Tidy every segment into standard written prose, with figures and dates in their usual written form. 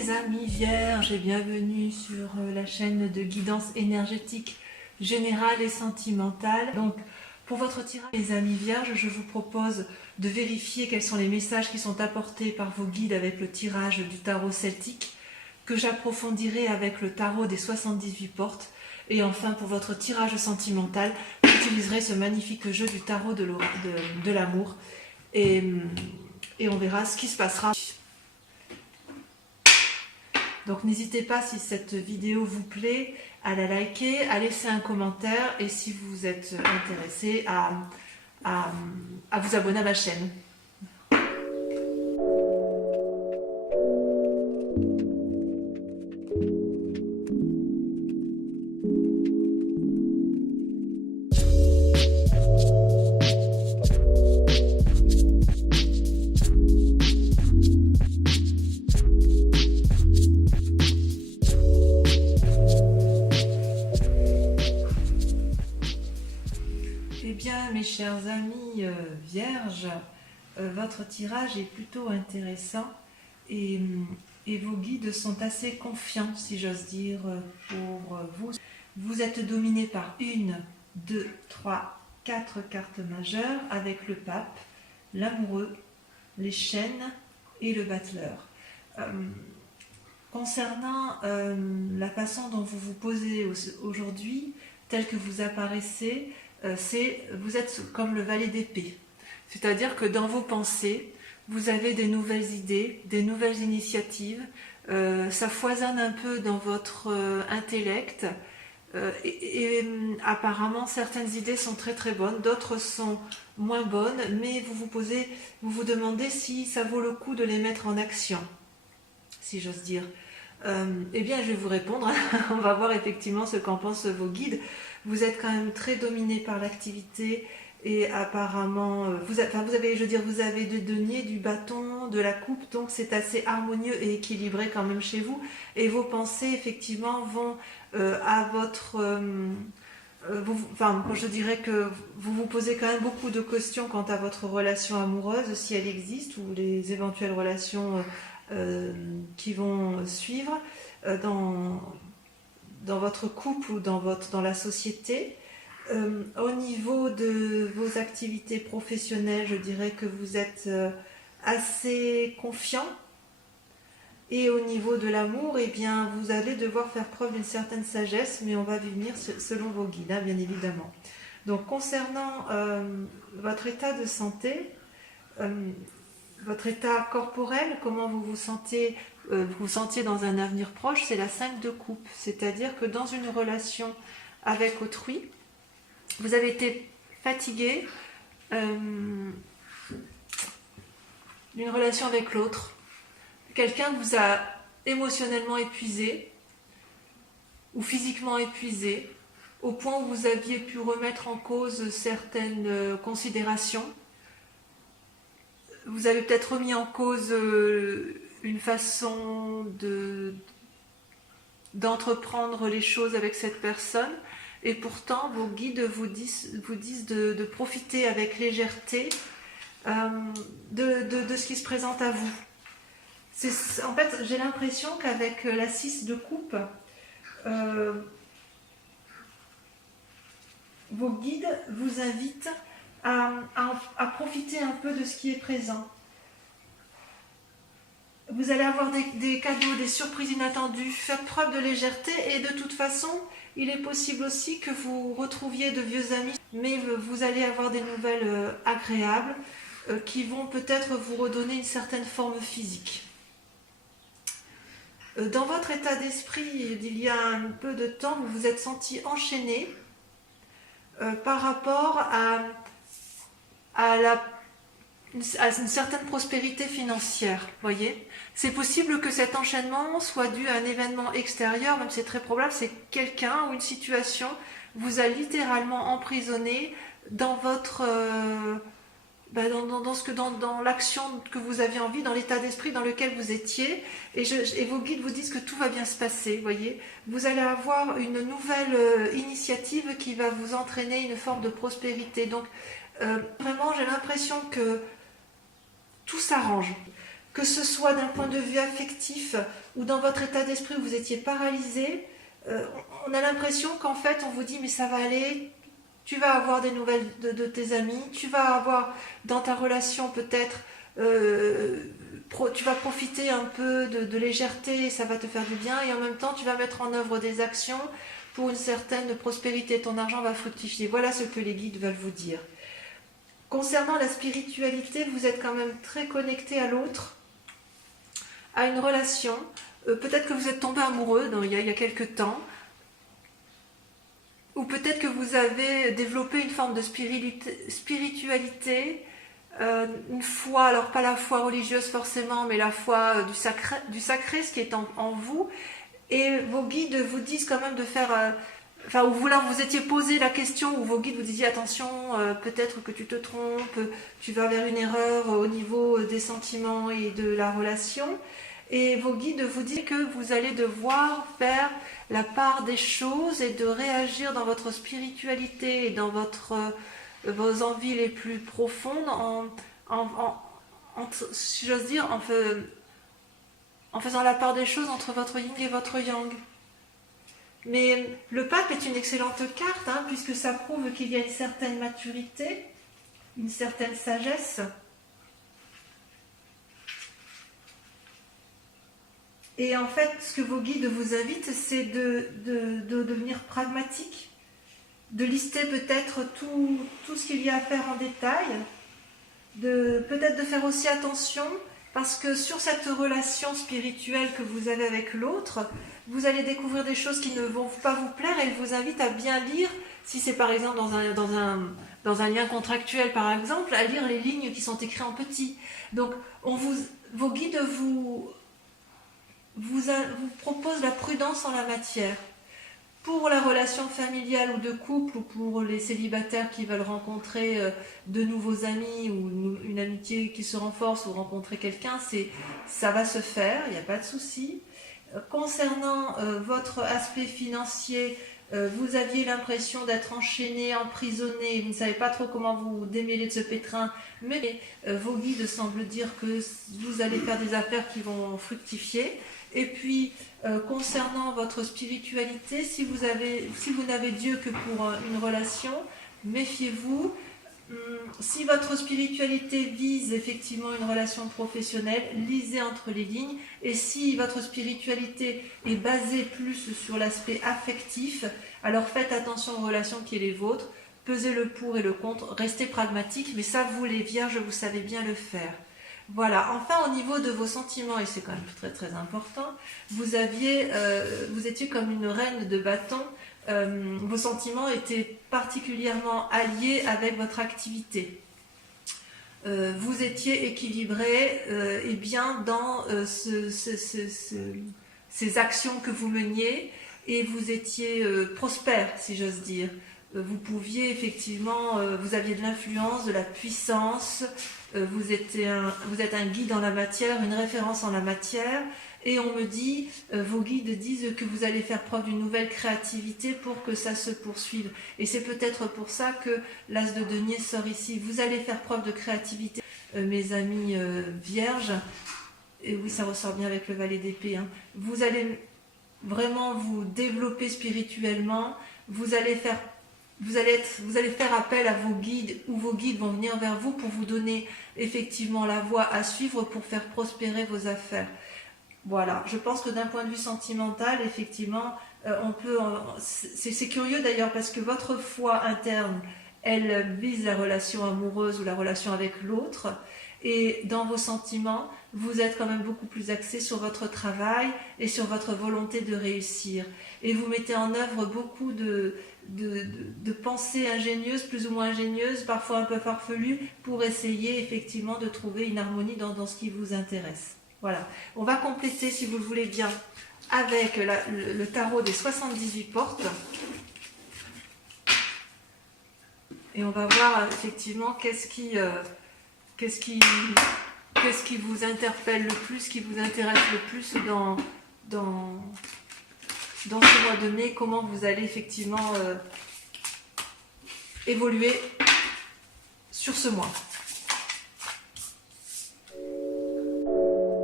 mes amis vierges et bienvenue sur la chaîne de guidance énergétique générale et sentimentale. Donc pour votre tirage mes amis vierges, je vous propose de vérifier quels sont les messages qui sont apportés par vos guides avec le tirage du tarot celtique que j'approfondirai avec le tarot des 78 portes. Et enfin pour votre tirage sentimental, j'utiliserai ce magnifique jeu du tarot de l'amour et on verra ce qui se passera. Donc n'hésitez pas, si cette vidéo vous plaît, à la liker, à laisser un commentaire et si vous êtes intéressé à vous abonner à ma chaîne. Eh bien, mes chers amis vierges, votre tirage est plutôt intéressant et vos guides sont assez confiants, si j'ose dire, pour vous. Vous êtes dominé par 1, 2, 3, 4 cartes majeures avec le pape, l'amoureux, les chaînes et le battleur. Concernant la façon dont vous vous posez aujourd'hui, tel que vous apparaissez, vous êtes comme le valet d'épée. C'est-à-dire que dans vos pensées, vous avez des nouvelles idées, des nouvelles initiatives, ça foisonne un peu dans votre intellect, apparemment certaines idées sont très très bonnes, d'autres sont moins bonnes, mais vous vous demandez si ça vaut le coup de les mettre en action, si j'ose dire. Eh bien, je vais vous répondre. On va voir effectivement ce qu'en pensent vos guides. Vous êtes quand même très dominé par l'activité et apparemment, vous avez du denier, du bâton, de la coupe, donc c'est assez harmonieux et équilibré quand même chez vous. Et vos pensées, effectivement, vont à votre... je dirais que vous vous posez quand même beaucoup de questions quant à votre relation amoureuse, si elle existe, ou les éventuelles relations qui vont suivre dans votre couple ou dans la société. Au niveau de vos activités professionnelles, je dirais que vous êtes assez confiant. Et au niveau de l'amour, eh bien, vous allez devoir faire preuve d'une certaine sagesse, mais on va y venir selon vos guides, hein, bien évidemment. Donc, concernant votre état de santé, votre état corporel, comment vous vous sentiez dans un avenir proche, c'est la 5 de coupe. C'est-à-dire que dans une relation avec autrui, vous avez été fatigué d'une relation avec l'autre. Quelqu'un vous a émotionnellement épuisé ou physiquement épuisé, au point où vous aviez pu remettre en cause certaines considérations. Vous avez peut-être remis en cause une façon d'entreprendre les choses avec cette personne, et pourtant vos guides vous disent de profiter avec légèreté de ce qui se présente à vous. En fait, j'ai l'impression qu'avec la 6 de coupe, vos guides vous invitent à profiter un peu de ce qui est présent. Vous allez avoir des cadeaux, des surprises inattendues, faire preuve de légèreté, et de toute façon, il est possible aussi que vous retrouviez de vieux amis, mais vous allez avoir des nouvelles agréables qui vont peut-être vous redonner une certaine forme physique. Dans votre état d'esprit, il y a un peu de temps, vous vous êtes senti enchaîné par rapport à une certaine prospérité financière, voyez. C'est possible que cet enchaînement soit dû à un événement extérieur, même c'est très probable, c'est quelqu'un ou une situation vous a littéralement emprisonné dans votre... dans l'action que vous aviez envie, dans l'état d'esprit dans lequel vous étiez, et vos guides vous disent que tout va bien se passer, voyez. Vous allez avoir une nouvelle initiative qui va vous entraîner une forme de prospérité. Donc, vraiment, j'ai l'impression que tout s'arrange. que ce soit d'un point de vue affectif ou dans votre état d'esprit où vous étiez paralysé, on a l'impression qu'en fait on vous dit mais ça va aller, tu vas avoir des nouvelles de tes amis, tu vas avoir dans ta relation peut-être, tu vas profiter un peu de légèreté, ça va te faire du bien, et en même temps tu vas mettre en œuvre des actions pour une certaine prospérité, ton argent va fructifier. Voilà ce que les guides veulent vous dire. Concernant la spiritualité, vous êtes quand même très connecté à l'autre, à une relation. Peut-être que vous êtes tombé amoureux il y a quelques temps, ou peut-être que vous avez développé une forme de spiritualité, une foi, alors pas la foi religieuse forcément, mais la foi du sacré, ce qui est en vous. Et vos guides vous disent quand même de faire... ou vous étiez posé la question, où vos guides vous disaient attention, peut-être que tu te trompes, tu vas vers une erreur au niveau des sentiments et de la relation. Et vos guides vous disent que vous allez devoir faire la part des choses et de réagir dans votre spiritualité et dans vos envies les plus profondes si j'ose dire, en faisant la part des choses entre votre yin et votre yang. Mais le pape est une excellente carte, puisque ça prouve qu'il y a une certaine maturité, une certaine sagesse. Et en fait, ce que vos guides vous invitent, c'est de devenir pragmatique, de lister peut-être tout ce qu'il y a à faire en détail, peut-être de faire aussi attention, parce que sur cette relation spirituelle que vous avez avec l'autre, vous allez découvrir des choses qui ne vont pas vous plaire, et elle vous invite à bien lire, si c'est par exemple dans un lien contractuel par exemple, à lire les lignes qui sont écrites en petit. Donc vos guides vous proposent la prudence en la matière. Pour la relation familiale ou de couple, ou pour les célibataires qui veulent rencontrer de nouveaux amis, ou une amitié qui se renforce, ou rencontrer quelqu'un, ça va se faire, il n'y a pas de souci. Concernant votre aspect financier, vous aviez l'impression d'être enchaîné, emprisonné, vous ne savez pas trop comment vous démêler de ce pétrin, mais vos guides semblent dire que vous allez faire des affaires qui vont fructifier. Et puis, concernant votre spiritualité, si vous n'avez Dieu que pour une relation, méfiez-vous. Si votre spiritualité vise effectivement une relation professionnelle, lisez entre les lignes. Et si votre spiritualité est basée plus sur l'aspect affectif, alors faites attention aux relations qui sont les vôtres, pesez le pour et le contre, restez pragmatique, mais ça, vous les vierges, vous savez bien le faire. Voilà, enfin au niveau de vos sentiments, et c'est quand même très très important, vous étiez comme une reine de bâton, vos sentiments étaient particulièrement alliés avec votre activité. Vous étiez équilibré et bien dans ces actions que vous meniez, et vous étiez prospère, si j'ose dire. Vous pouviez effectivement, vous aviez de l'influence, de la puissance, vous êtes un guide en la matière, une référence en la matière, et on me dit, vos guides disent que vous allez faire preuve d'une nouvelle créativité pour que ça se poursuive. Et c'est peut-être pour ça que l'as de denier sort ici. Vous allez faire preuve de créativité, mes amis vierges, et oui, ça ressort bien avec le valet d'épée. Vous allez vraiment vous développer spirituellement, vous allez faire appel à vos guides, ou vos guides vont venir vers vous pour vous donner effectivement la voie à suivre pour faire prospérer vos affaires. Voilà, je pense que d'un point de vue sentimental, effectivement, c'est curieux d'ailleurs, parce que votre foi interne, elle vise la relation amoureuse ou la relation avec l'autre, et dans vos sentiments, vous êtes quand même beaucoup plus axé sur votre travail et sur votre volonté de réussir. Et vous mettez en œuvre beaucoup de pensées ingénieuses, plus ou moins ingénieuses, parfois un peu farfelues, pour essayer effectivement de trouver une harmonie dans ce qui vous intéresse. Voilà. On va compléter, si vous le voulez bien, avec le tarot des 78 portes. Et on va voir effectivement qu'est-ce qui vous interpelle le plus, qui vous intéresse le plus dans ce mois de mai, comment vous allez effectivement évoluer sur ce mois.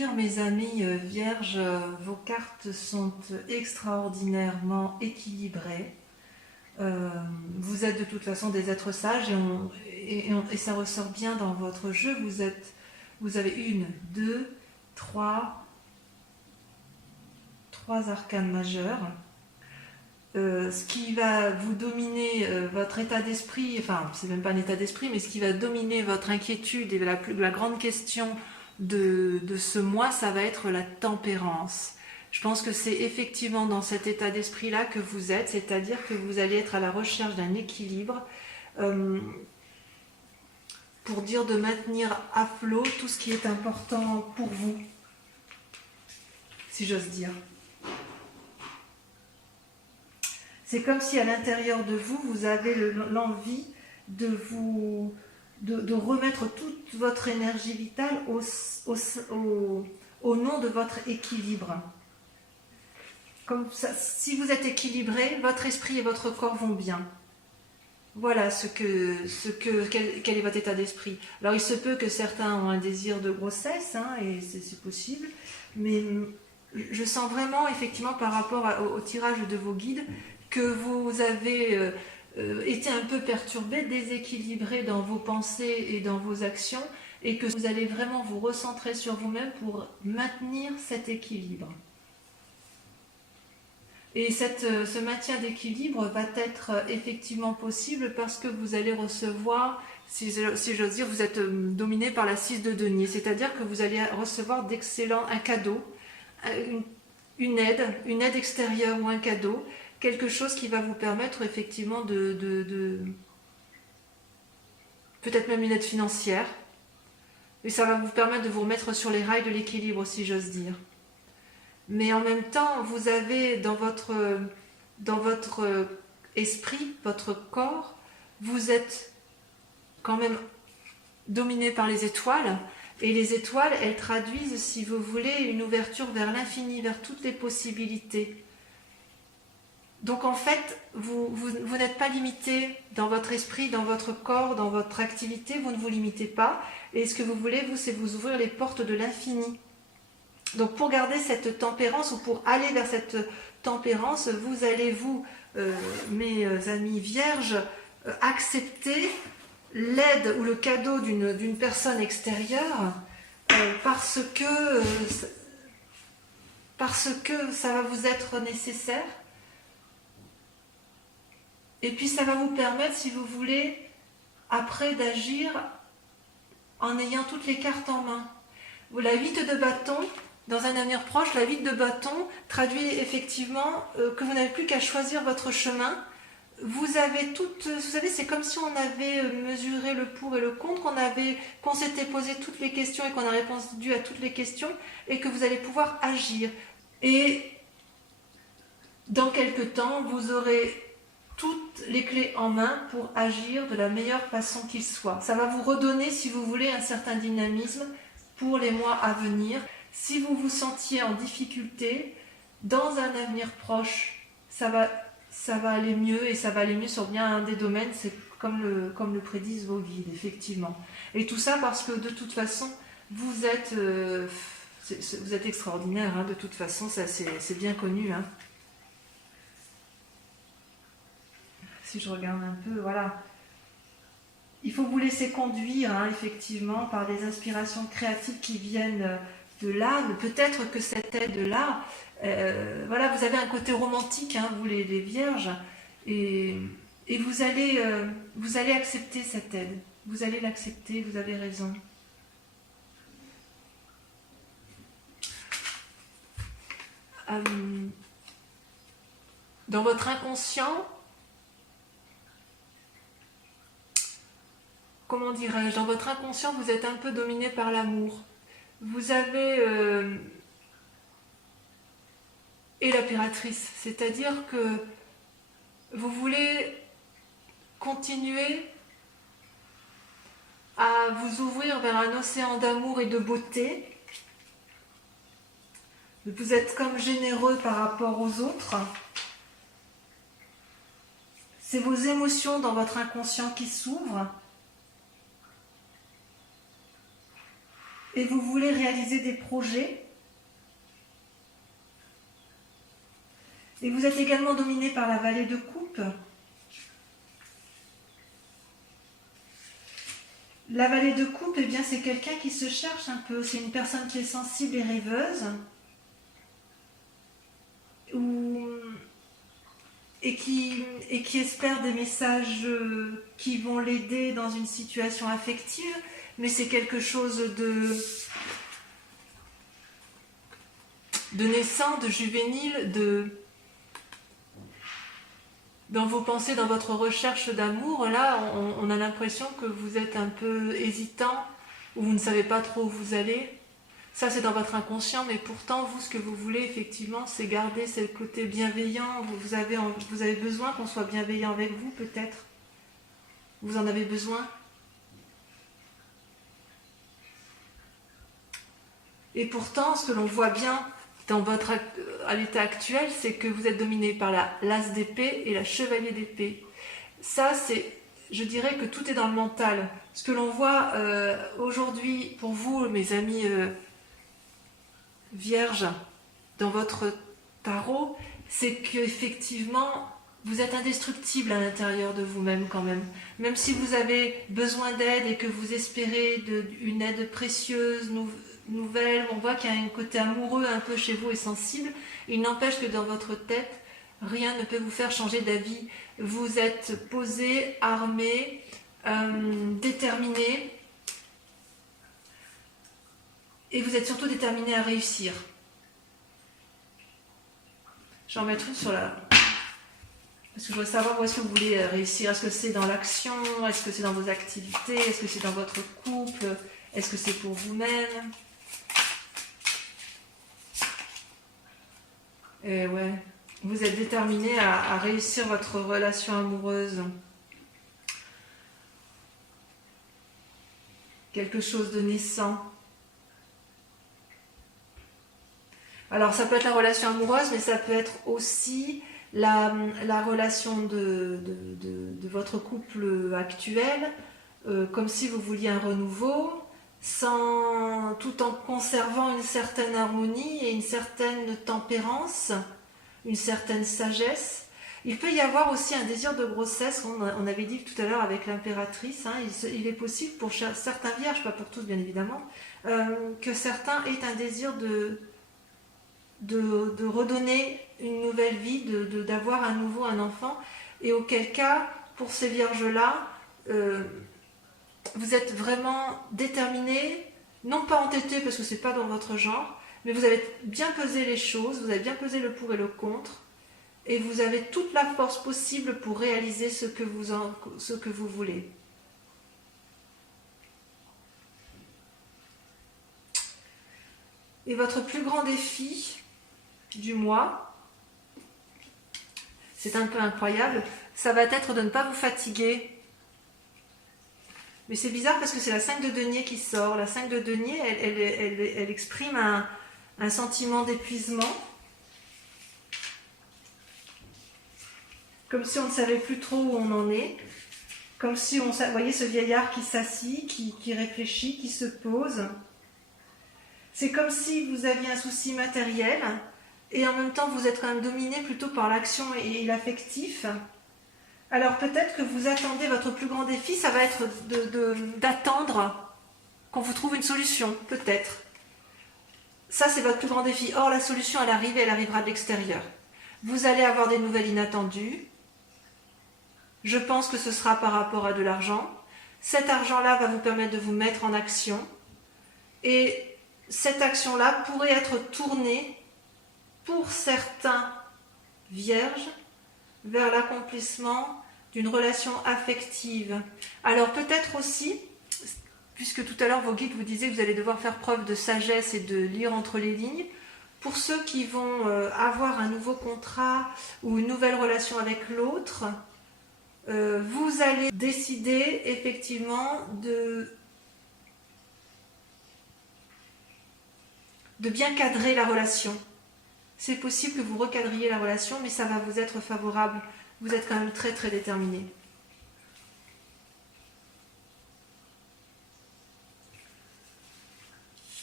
dire, mes amis vierges, vos cartes sont extraordinairement équilibrées. Vous êtes de toute façon des êtres sages et ça ressort bien dans votre jeu. Vous avez une, deux, trois arcanes majeurs. Ce qui va vous dominer votre état d'esprit, enfin c'est même pas un état d'esprit, mais ce qui va dominer votre inquiétude et la grande question de ce mois, ça va être la tempérance. Je pense que c'est effectivement dans cet état d'esprit-là que vous êtes, c'est-à-dire que vous allez être à la recherche d'un équilibre pour dire de maintenir à flot tout ce qui est important pour vous, si j'ose dire. C'est comme si à l'intérieur de vous, vous avez l'envie de remettre toute votre énergie vitale au nom de votre équilibre. Comme ça, si vous êtes équilibré, votre esprit et votre corps vont bien. Voilà quel est votre état d'esprit. Alors il se peut que certains ont un désir de grossesse, hein, et c'est possible, mais je sens vraiment effectivement par rapport au tirage de vos guides que vous avez été un peu perturbé, déséquilibré dans vos pensées et dans vos actions, et que vous allez vraiment vous recentrer sur vous-même pour maintenir cet équilibre. Et ce maintien d'équilibre va être effectivement possible parce que vous allez recevoir, si j'ose dire, vous êtes dominé par la 6 de denier, c'est-à-dire que vous allez recevoir un cadeau, une aide extérieure ou un cadeau, quelque chose qui va vous permettre effectivement peut-être même une aide financière, et ça va vous permettre de vous remettre sur les rails de l'équilibre, si j'ose dire. Mais en même temps, vous avez dans votre esprit, votre corps, vous êtes quand même dominé par les étoiles, et les étoiles, elles traduisent, si vous voulez, une ouverture vers l'infini, vers toutes les possibilités. Donc en fait, vous n'êtes pas limité dans votre esprit, dans votre corps, dans votre activité, vous ne vous limitez pas. Et ce que vous voulez, vous, c'est vous ouvrir les portes de l'infini. Donc pour garder cette tempérance, ou pour aller vers cette tempérance, vous allez, mes amis vierges, accepter l'aide ou le cadeau d'une personne extérieure parce que ça va vous être nécessaire. Et puis ça va vous permettre, si vous voulez, après d'agir en ayant toutes les cartes en main. La 8 de bâton, dans un avenir proche, la 8 de bâton traduit effectivement que vous n'avez plus qu'à choisir votre chemin. Vous avez vous savez, c'est comme si on avait mesuré le pour et le contre, qu'on s'était posé toutes les questions et qu'on a répondu à toutes les questions, et que vous allez pouvoir agir. Et dans quelque temps, vous aurez toutes les clés en main pour agir de la meilleure façon qu'il soit. Ça va vous redonner, si vous voulez, un certain dynamisme pour les mois à venir. Si vous vous sentiez en difficulté, dans un avenir proche, ça va aller mieux, et ça va aller mieux sur bien un des domaines, c'est comme le prédisent vos guides, effectivement. Et tout ça parce que de toute façon, vous êtes extraordinaire, hein, de toute façon, ça c'est bien connu, hein. Si je regarde un peu, voilà. Il faut vous laisser conduire, hein, effectivement, par des inspirations créatives qui viennent de l'âme. Peut-être que cette aide-là, voilà, vous avez un côté romantique, hein, vous les vierges, et vous allez accepter cette aide. Vous allez l'accepter, vous avez raison. Dans votre inconscient, comment dirais-je, dans votre inconscient, vous êtes un peu dominé par l'amour. Vous avez et la piratrice, c'est-à-dire que vous voulez continuer à vous ouvrir vers un océan d'amour et de beauté. Vous êtes comme généreux par rapport aux autres. C'est vos émotions dans votre inconscient qui s'ouvrent. et vous voulez réaliser des projets. Et vous êtes également dominé par la vallée de coupe. La vallée de coupe, eh bien, c'est quelqu'un qui se cherche un peu. C'est une personne qui est sensible et rêveuse. Et qui espère des messages qui vont l'aider dans une situation affective. Mais c'est quelque chose de naissant, de juvénile, dans vos pensées, dans votre recherche d'amour. Là, on a l'impression que vous êtes un peu hésitant, ou vous ne savez pas trop où vous allez. Ça, c'est dans votre inconscient, mais pourtant, vous, ce que vous voulez, effectivement, c'est garder ce côté bienveillant. Vous avez besoin qu'on soit bienveillant avec vous, peut-être. Vous en avez besoin. Et pourtant, ce que l'on voit bien à l'état actuel, c'est que vous êtes dominé par l'as d'épée et la chevalier d'épée. Ça, je dirais que tout est dans le mental. Ce que l'on voit aujourd'hui, pour vous, mes amis vierges, dans votre tarot, c'est qu'effectivement, vous êtes indestructible à l'intérieur de vous-même quand même. Même si vous avez besoin d'aide et que vous espérez une aide précieuse, nouvelle, on voit qu'il y a un côté amoureux un peu chez vous et sensible. Il n'empêche que dans votre tête, rien ne peut vous faire changer d'avis. Vous êtes posé, armé, déterminé, et vous êtes surtout déterminé à réussir. Je vais en mettre une sur la... Parce que je veux savoir où est-ce que vous voulez réussir. Est-ce que c'est dans l'action? Est-ce que c'est dans vos activités? Est-ce que c'est dans votre couple? Est-ce que c'est pour vous-même? Et ouais, vous êtes déterminé à réussir votre relation amoureuse. Quelque chose de naissant. Alors ça peut être la relation amoureuse, mais ça peut être aussi la relation de votre couple actuel, comme si vous vouliez un renouveau, tout en conservant une certaine harmonie et une certaine tempérance, une certaine sagesse. Il peut y avoir aussi un désir de grossesse, on avait dit tout à l'heure avec l'impératrice, hein, il est possible pour certains vierges, pas pour tous bien évidemment, que certains aient un désir de redonner une nouvelle vie, d'avoir à nouveau un enfant, et auquel cas, pour ces vierges-là, vous êtes vraiment déterminés, non pas entêtés parce que c'est pas dans votre genre, mais vous avez bien pesé les choses, vous avez bien pesé le pour et le contre, et vous avez toute la force possible pour réaliser ce que vous voulez. Et votre plus grand défi du mois, c'est un peu incroyable, ça va être de ne pas vous fatiguer. Mais c'est bizarre parce que c'est la 5 de denier qui sort. La 5 de denier, elle exprime un sentiment d'épuisement, comme si on ne savait plus trop où on en est, comme si vous voyez ce vieillard qui s'assit, qui réfléchit, qui se pose. C'est comme si vous aviez un souci matériel, et en même temps vous êtes quand même dominé plutôt par l'action et l'affectif. Alors peut-être que vous attendez, votre plus grand défi, ça va être d'attendre qu'on vous trouve une solution, peut-être. Ça, c'est votre plus grand défi. Or, la solution, elle arrive et elle arrivera de l'extérieur. Vous allez avoir des nouvelles inattendues. Je pense que ce sera par rapport à de l'argent. Cet argent-là va vous permettre de vous mettre en action. Et cette action-là pourrait être tournée, pour certains vierges, vers l'accomplissement d'une relation affective. Alors peut-être aussi, puisque tout à l'heure vos guides vous disaient que vous allez devoir faire preuve de sagesse et de lire entre les lignes, pour ceux qui vont avoir un nouveau contrat ou une nouvelle relation avec l'autre, vous allez décider effectivement de bien cadrer la relation. C'est possible que vous recadriez la relation, mais ça va vous être favorable. Vous êtes quand même très très déterminé.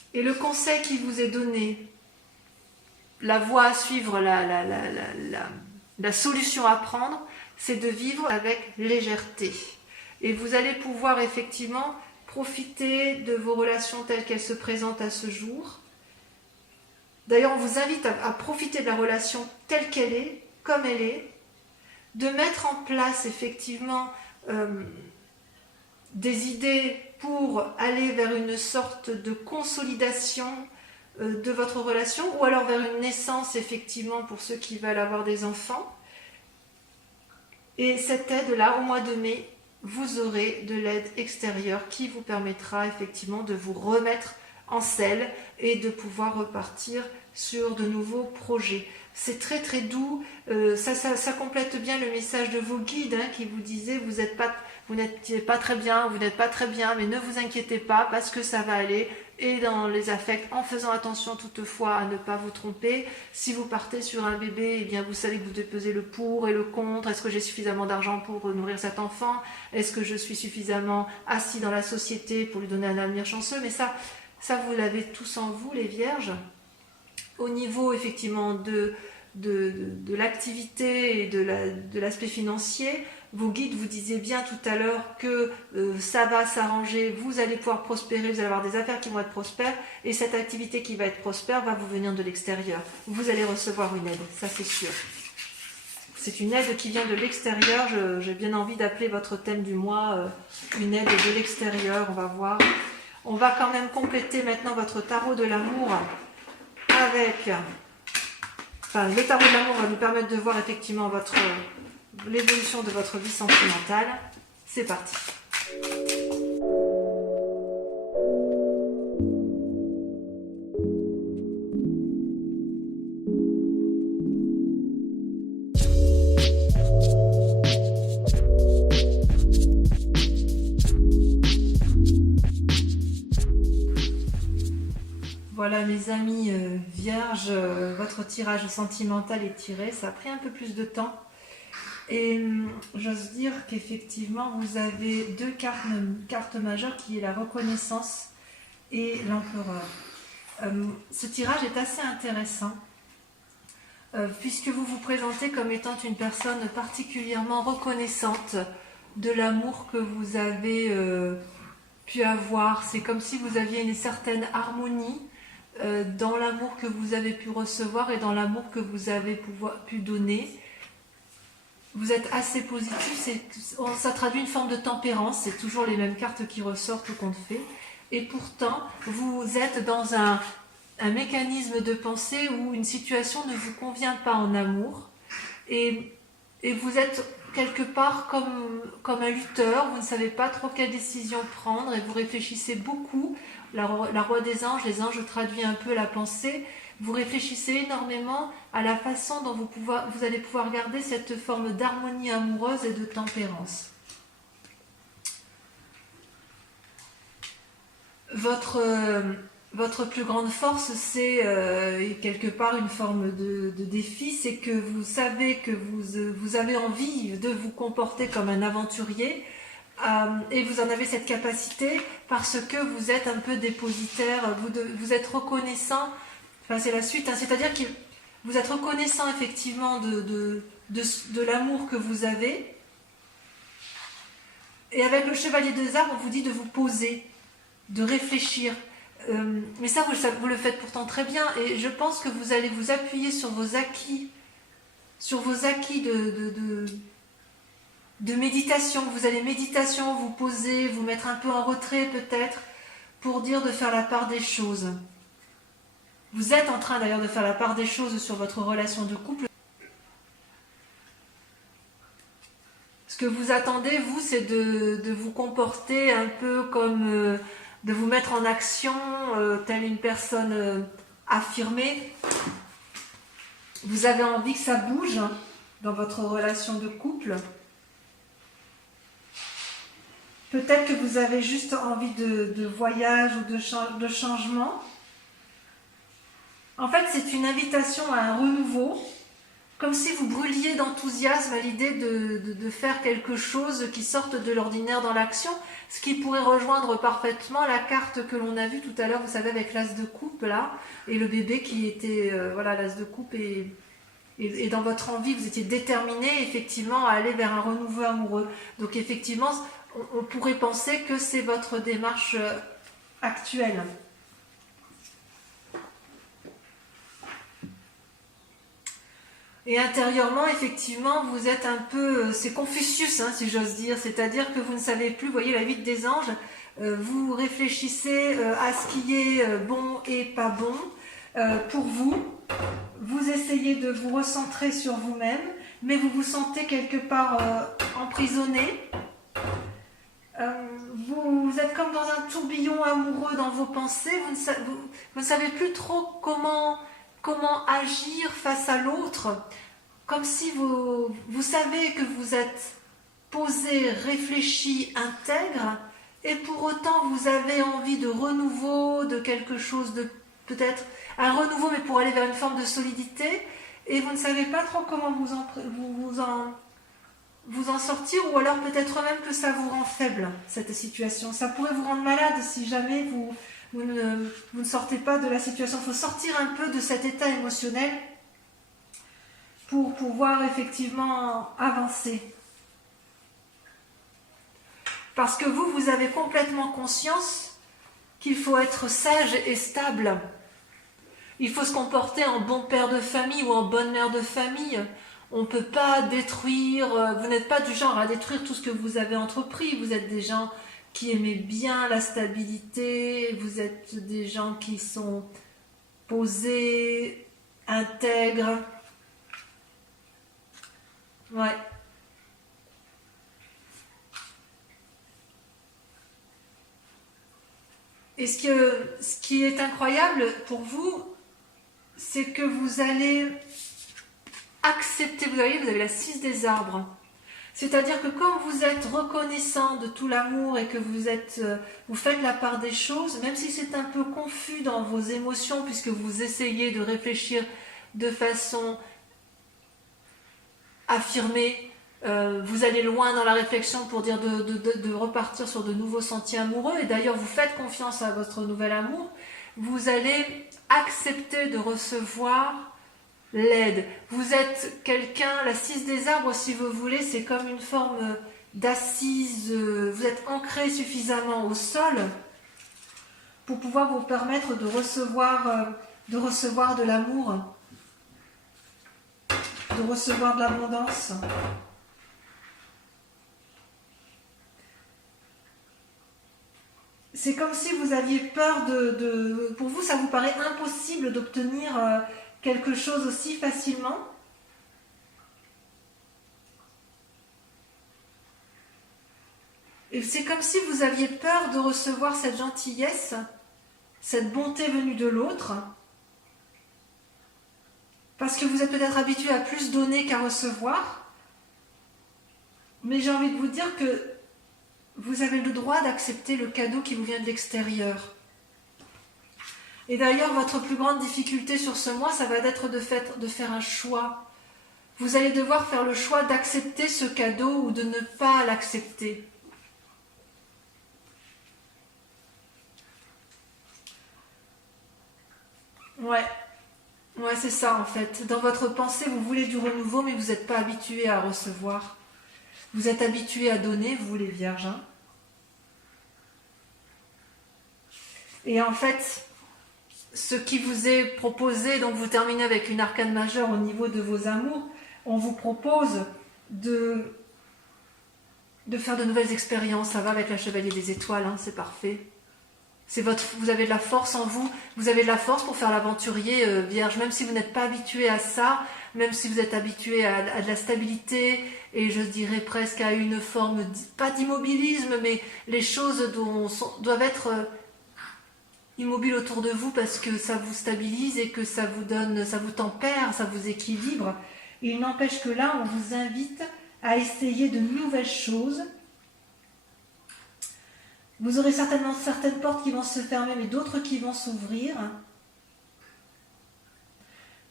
Et le conseil qui vous est donné, la voie à suivre, la solution à prendre, c'est de vivre avec légèreté. Et vous allez pouvoir effectivement profiter de vos relations telles qu'elles se présentent à ce jour. D'ailleurs, on vous invite à profiter de la relation telle qu'elle est, comme elle est, de mettre en place effectivement des idées pour aller vers une sorte de consolidation de votre relation, ou alors vers une naissance effectivement pour ceux qui veulent avoir des enfants. Et cette aide-là, au mois de mai, vous aurez de l'aide extérieure qui vous permettra effectivement de vous remettre en selle et de pouvoir repartir sur de nouveaux projets. C'est très très doux, ça complète bien le message de vos guides qui vous disaient vous n'êtes pas très bien, mais ne vous inquiétez pas parce que ça va aller. Et dans les affects, en faisant attention toutefois à ne pas vous tromper. Si vous partez sur un bébé, eh bien vous savez que vous devez peser le pour et le contre. Est-ce que j'ai suffisamment d'argent pour nourrir cet enfant? Est-ce que je suis suffisamment assis dans la société pour lui donner un avenir chanceux? Mais ça vous l'avez tous en vous, les vierges. Au niveau effectivement de l'activité et de l'aspect financier, vos guides vous disaient bien tout à l'heure que ça va s'arranger, vous allez pouvoir prospérer, vous allez avoir des affaires qui vont être prospères, et cette activité qui va être prospère va vous venir de l'extérieur. Vous allez recevoir une aide, ça c'est sûr. C'est une aide qui vient de l'extérieur. J'ai bien envie d'appeler votre thème du mois une aide de l'extérieur. On va voir. On va quand même compléter maintenant votre tarot de l'amour avec... Enfin, le tarot de l'amour va nous permettre de voir effectivement l'évolution de votre vie sentimentale. C'est parti. Voilà mes amis vierges, votre tirage sentimental est tiré. Ça a pris un peu plus de temps. Et j'ose dire qu'effectivement, vous avez deux cartes majeures qui est la reconnaissance et l'empereur. Ce tirage est assez intéressant puisque vous vous présentez comme étant une personne particulièrement reconnaissante de l'amour que vous avez pu avoir. C'est comme si vous aviez une certaine harmonie dans l'amour que vous avez pu recevoir et dans l'amour que vous avez pu donner. Vous êtes assez positif, ça traduit une forme de tempérance, c'est toujours les mêmes cartes qui ressortent au compte fait. Et pourtant, vous êtes dans un mécanisme de pensée où une situation ne vous convient pas en amour. Et vous êtes quelque part comme un lutteur, vous ne savez pas trop quelle décision prendre et vous réfléchissez beaucoup. La roi des anges, les anges traduisent un peu la pensée. Vous réfléchissez énormément à la façon dont vous allez pouvoir garder cette forme d'harmonie amoureuse et de tempérance. Votre plus grande force, c'est quelque part une forme de défi, c'est que vous savez que vous avez envie de vous comporter comme un aventurier et vous en avez cette capacité parce que vous êtes un peu dépositaire, vous êtes reconnaissant. Enfin, c'est la suite, c'est-à-dire que vous êtes reconnaissant effectivement de l'amour que vous avez. Et avec le chevalier des armes, on vous dit de vous poser, de réfléchir. Mais ça, vous le faites pourtant très bien. Et je pense que vous allez vous appuyer sur vos acquis de méditation. Vous allez méditation, vous poser, vous mettre un peu en retrait peut-être, pour dire de faire la part des choses. Vous êtes en train d'ailleurs de faire la part des choses sur votre relation de couple. Ce que vous attendez, vous, c'est de vous comporter un peu comme... de vous mettre en action, telle une personne affirmée. Vous avez envie que ça bouge dans votre relation de couple. Peut-être que vous avez juste envie de voyage ou de changement. En fait, c'est une invitation à un renouveau comme si vous brûliez d'enthousiasme à l'idée de faire quelque chose qui sorte de l'ordinaire dans l'action, ce qui pourrait rejoindre parfaitement la carte que l'on a vue tout à l'heure, vous savez, avec l'as de coupe là, et le bébé qui était, voilà, l'as de coupe, et dans votre envie, vous étiez déterminé effectivement à aller vers un renouveau amoureux. Donc effectivement, on pourrait penser que c'est votre démarche actuelle. Et intérieurement, effectivement, vous êtes un peu... c'est Confucius, hein, si j'ose dire. C'est-à-dire que vous ne savez plus, vous voyez la 8 des anges, vous réfléchissez à ce qui est bon et pas bon pour vous. Vous essayez de vous recentrer sur vous-même, mais vous vous sentez quelque part emprisonné. Vous êtes comme dans un tourbillon amoureux dans vos pensées. Vous ne savez plus trop comment agir face à l'autre, comme si vous savez que vous êtes posé, réfléchi, intègre, et pour autant vous avez envie de renouveau, de quelque chose de peut-être un renouveau, mais pour aller vers une forme de solidité, et vous ne savez pas trop comment vous en sortir, ou alors peut-être même que ça vous rend faible, cette situation. Ça pourrait vous rendre malade si jamais vous ne sortez pas de la situation. Il faut sortir un peu de cet état émotionnel pour pouvoir effectivement avancer. Parce que vous avez complètement conscience qu'il faut être sage et stable. Il faut se comporter en bon père de famille ou en bonne mère de famille. On ne peut pas détruire, vous n'êtes pas du genre à détruire tout ce que vous avez entrepris. Vous êtes des gens qui aimez bien la stabilité, vous êtes des gens qui sont posés, intègres. Ouais. Et ce qui est incroyable pour vous, c'est que vous allez accepter, vous avez la 6 des arbres. C'est-à-dire que quand vous êtes reconnaissant de tout l'amour et que vous faites la part des choses, même si c'est un peu confus dans vos émotions, puisque vous essayez de réfléchir de façon affirmée, vous allez loin dans la réflexion pour dire de repartir sur de nouveaux sentiers amoureux, et d'ailleurs vous faites confiance à votre nouvel amour, vous allez accepter de recevoir l'aide. Vous êtes quelqu'un, la 6 des arbres, si vous voulez, c'est comme une forme d'assise. Vous êtes ancré suffisamment au sol pour pouvoir vous permettre de recevoir de l'amour, de recevoir de l'abondance. C'est comme si vous aviez peur pour vous, ça vous paraît impossible d'obtenir quelque chose aussi facilement. Et c'est comme si vous aviez peur de recevoir cette gentillesse, cette bonté venue de l'autre, parce que vous êtes peut-être habitué à plus donner qu'à recevoir. Mais j'ai envie de vous dire que vous avez le droit d'accepter le cadeau qui vous vient de l'extérieur. Et d'ailleurs, votre plus grande difficulté sur ce mois, ça va être de faire un choix. Vous allez devoir faire le choix d'accepter ce cadeau ou de ne pas l'accepter. Ouais, c'est ça en fait. Dans votre pensée, vous voulez du renouveau, mais vous n'êtes pas habitué à recevoir. Vous êtes habitué à donner, vous les vierges. Hein. Et en fait, ce qui vous est proposé, donc vous terminez avec une arcane majeure au niveau de vos amours, on vous propose de faire de nouvelles expériences. Ça va avec la chevalier des étoiles, hein, c'est parfait. Vous avez de la force en vous, vous avez de la force pour faire l'aventurier vierge, même si vous n'êtes pas habitué à ça, même si vous êtes habitué à de la stabilité, et je dirais presque à une forme, pas d'immobilisme, mais les choses doivent être immobiles autour de vous parce que ça vous stabilise et que ça vous tempère, ça vous équilibre. Et il n'empêche que là, on vous invite à essayer de nouvelles choses. Vous aurez certainement certaines portes qui vont se fermer, mais d'autres qui vont s'ouvrir.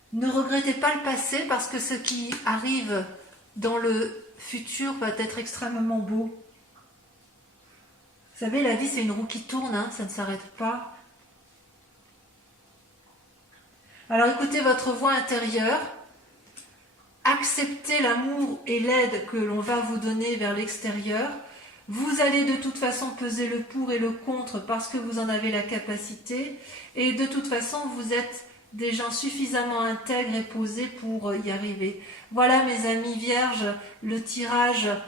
Ne regrettez pas le passé parce que ce qui arrive dans le futur va être extrêmement beau. Vous savez, la vie c'est une roue qui tourne, hein, ça ne s'arrête pas. Alors écoutez votre voix intérieure, acceptez l'amour et l'aide que l'on va vous donner vers l'extérieur. Vous allez de toute façon peser le pour et le contre parce que vous en avez la capacité. Et de toute façon, vous êtes des gens suffisamment intègres et posés pour y arriver. Voilà mes amis vierges, le tirage